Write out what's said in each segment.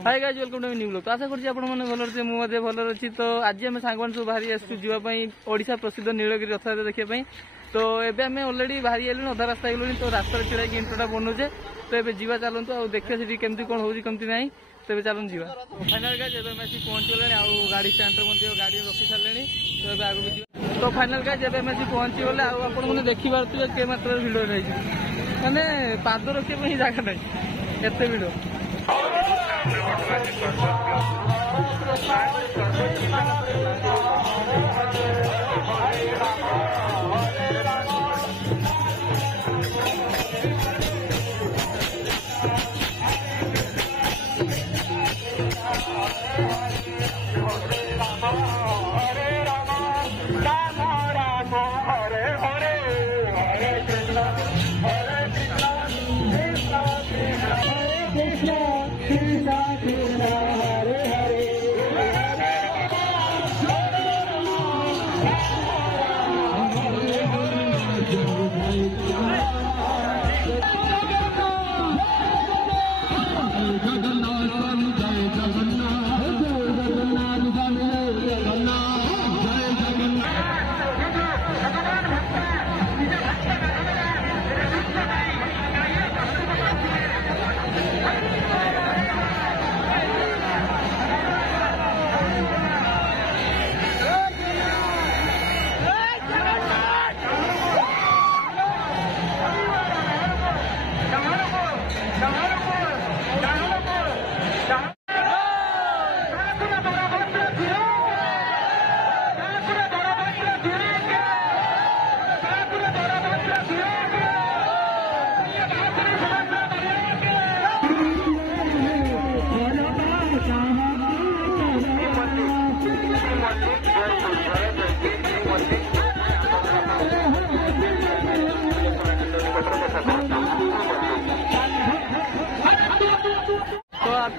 Hi guys welcome to new blog. तो आशा करछि आपण माने भलो रहते मु मध्ये भलो रहछि। तो आज हम सांगवान सब बाहरी आसु जीवा पई ओडिसा प्रसिद्ध नीलगिरी रथयात्रा देखिया पई। तो एबे हम ऑलरेडी बाहरी आइलु अधा रास्ता गेलुनी। तो रास्ता छिड़ा कि इंट्रोटा बनउजे। तो एबे जीवा चालंतु आ देखिया सेठी केमती कोन होउजी केमती नाही। तो एबे चालन जीवा। फाइनल गाइस एबे हम पहुंच गेले आ गाड़ी स्टैंड रे मध्ये गाड़ी रखि सारलेनी। तो एबे आगु जीवा। तो फाइनल गाइस एबे हम पहुंच गेले आ आपण माने देखि बारतु के मात्र वीडियो रही माने पाद रखे पई जागा नाही एते वीडियो।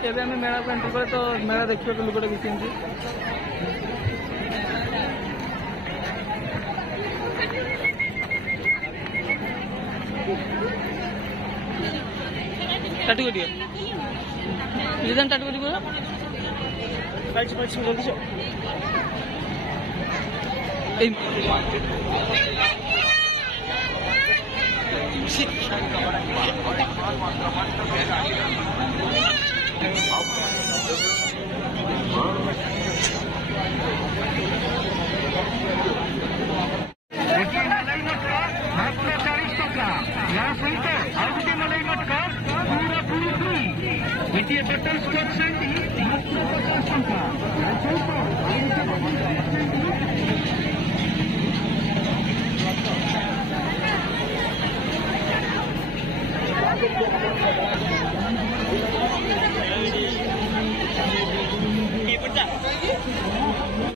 एबे हमें मेला को एंट्री करे। तो मेला देखिए तो लुकटा किसी टाटू कटिए लिजन टाटू कटिए बाइक बाइक जल्दी से बटल स्कॉच